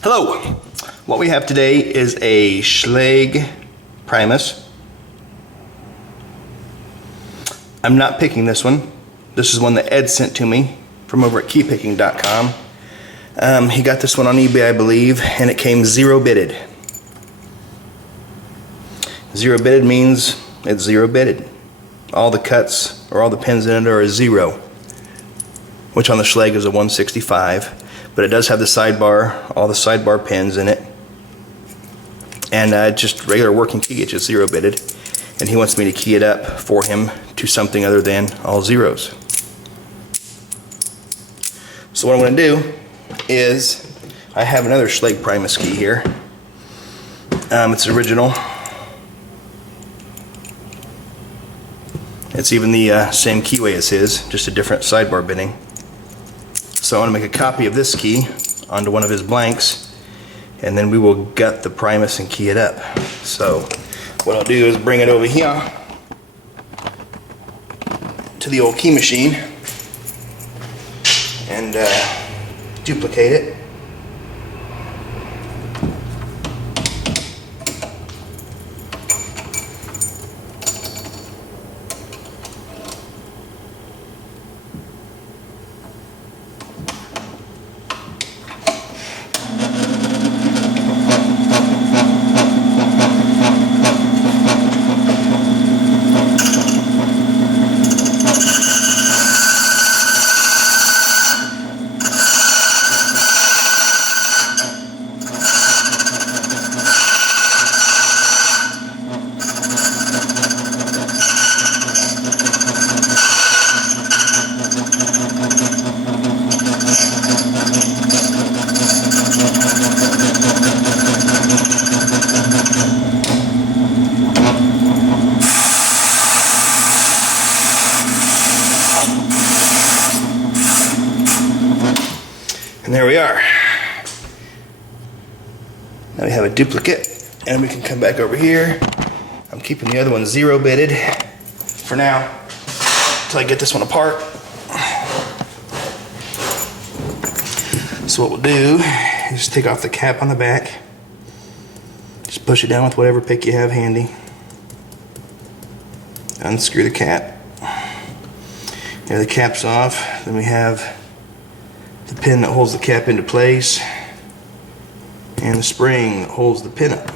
Hello! What we have today is a Schlage Primus. I'm not picking this one. This is one that Ed sent to me from over at keypicking.com. He got this one on eBay, I believe, and it came zero bidded. Zero bidded means it's zero bidded. All the cuts or all the pins in it are a zero, which on the Schlage is a 165. But it does have the sidebar, all the sidebar pins in it, and just regular working key. It's just zero bitted, and he wants me to key it up for him to something other than all zeros. So what I'm going to do is, I have another Schlage Primus key here. It's original. It's even the same keyway as his, just a different sidebar bitting. So I want to make a copy of this key onto one of his blanks, and then we will gut the Primus and key it up. So what I'll do is bring it over here to the old key machine and duplicate it. And there we are. Now we have a duplicate, and we can come back over here. I'm keeping the other one zero bitted for now until I get this one apart. So what we'll do is take off the cap on the back. Just push it down with whatever pick you have handy. Unscrew the cap. There, the cap's off. Then we have the pin that holds the cap into place and the spring that holds the pin up.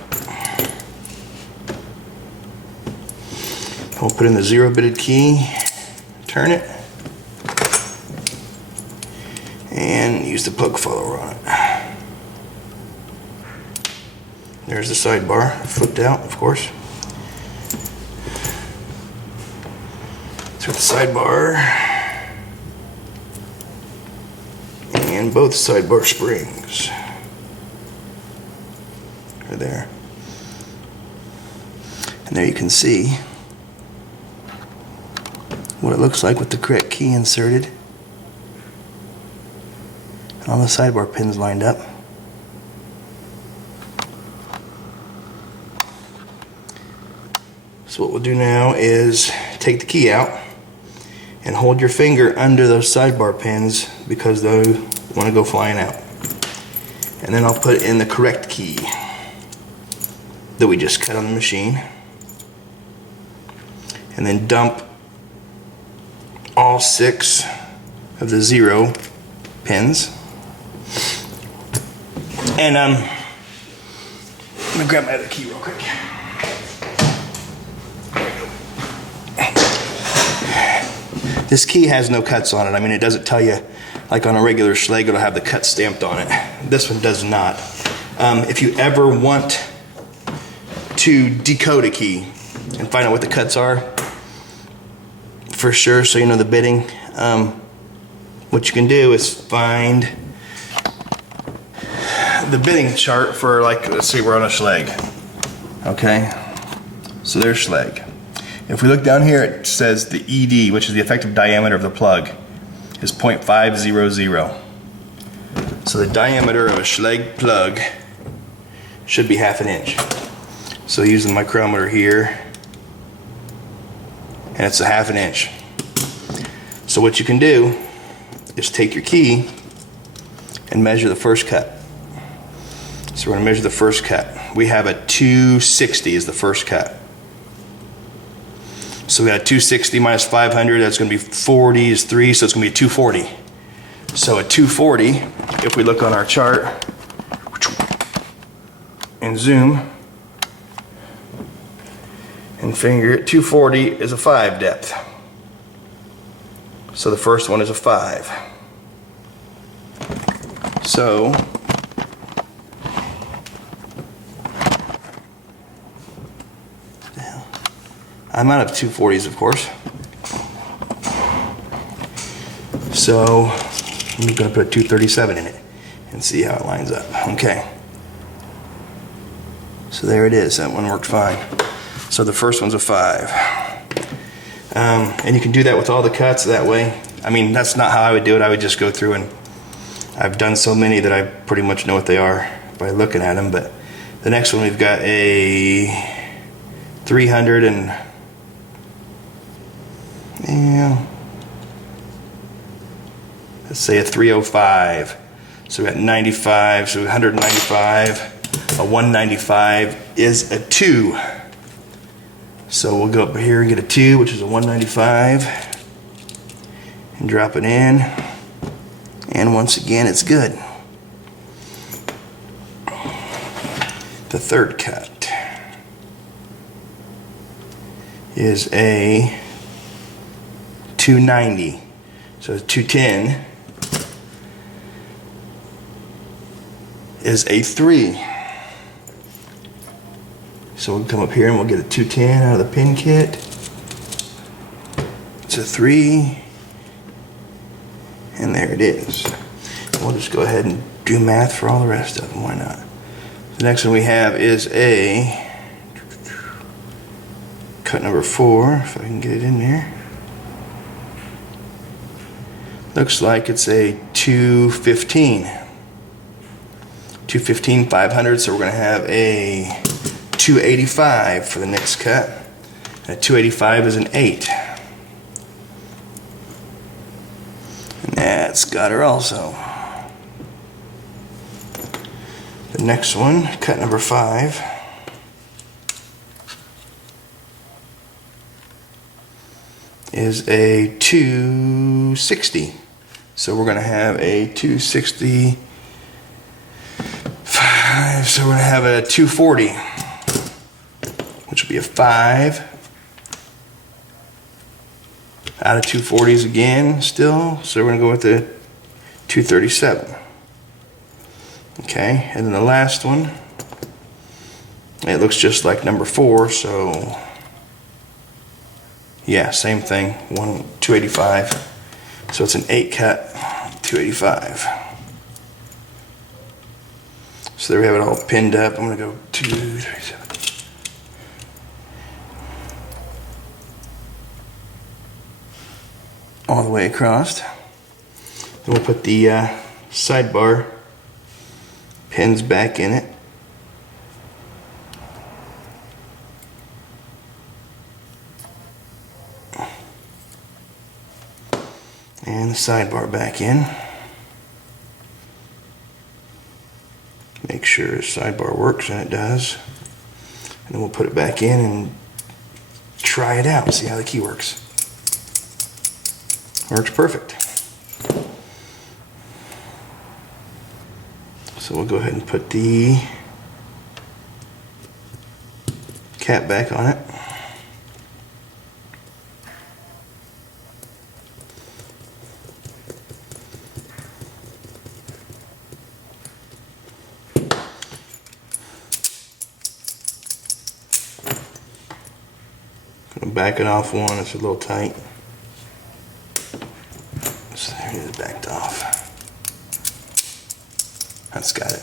We'll put in the zero bitted key, turn it, and use the plug follower on it. There's the sidebar, flipped out, of course. Through the sidebar and both sidebar springs are there. And there you can see what it looks like with the correct key inserted and all the sidebar pins lined up. So what we'll do now is take the key out and hold your finger under those sidebar pins because they want to go flying out. And then I'll put in the correct key that we just cut on the machine, and then dump all 6 of the zero pins. And I'm gonna grab my other key real quick. This key has no cuts on it. I mean, it doesn't tell you, like on a regular Schlage, it'll have the cut stamped on it. This one does not. If you ever want to decode a key and find out what the cuts are, for sure, so you know the bidding, what you can do is find the bidding chart for, like, let's see, we're on a Schlage. Okay, so there's Schlage. If we look down here, it says the ED, which is the effective diameter of the plug, is 0.500. So the diameter of a Schlage plug should be 1/2 inch. So use the micrometer here, and it's a 1/2 inch. So what you can do is take your key and measure the first cut. So we're going to measure the first cut. We have a 260 is the first cut. So we got a 260 minus 500, that's going to be 40 is 3, so it's going to be a 240. So a 240, if we look on our chart and zoom and finger it, 240 is a 5 depth. So the first one is a 5. So I'm out of 240s, of course. So I'm going to put a 237 in it and see how it lines up. Okay. So there it is. That one worked fine. So the first one's a 5. And you can do that with all the cuts that way. I mean, that's not how I would do it. I would just go through, and I've done so many that I pretty much know what they are by looking at them. But the next one, we've got a 300 and let's say a 305. So we got 95, so 195. A 195 is a 2. So we'll go up here and get a 2, which is a 195, and drop it in. And once again, it's good. The third cut is a 290. So 210 is a 3. So we'll come up here and we'll get a 210 out of the pin kit. It's a 3. And there it is. We'll just go ahead and do math for all the rest of them. Why not? The next one we have is a cut number 4, if I can get it in there. Looks like it's a 215. 215 500, so we're going to have a 285 for the next cut. And a 285 is an 8. And that's got her also. The next one, cut number 5, is a 260. So we're going to have a 265. So we're going to have a 240, which will be a 5 out of 240s again still. So we're going to go with the 237. Okay, and then the last one, it looks just like number 4, so yeah, same thing, 285. So it's an 8 cut, 285. So there we have it all pinned up. I'm going to go 237. All the way across. Then we'll put the sidebar pins back in it. And the sidebar back in. Make sure the sidebar works, and it does. And then we'll put it back in and try it out and see how the key works. Works perfect. So we'll go ahead and put the cap back on it. Gonna back it off one, it's a little tight. So there it is, backed off. That's got it.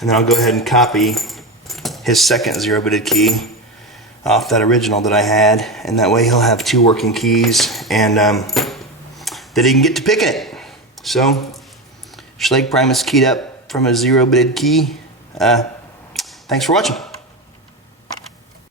And then I'll go ahead and copy his second 0-bitted key off that original that I had, and that way he'll have 2 working keys, and that he can get to picking it. So, Schlage Primus keyed up from a 0-bitted key. Thanks for watching.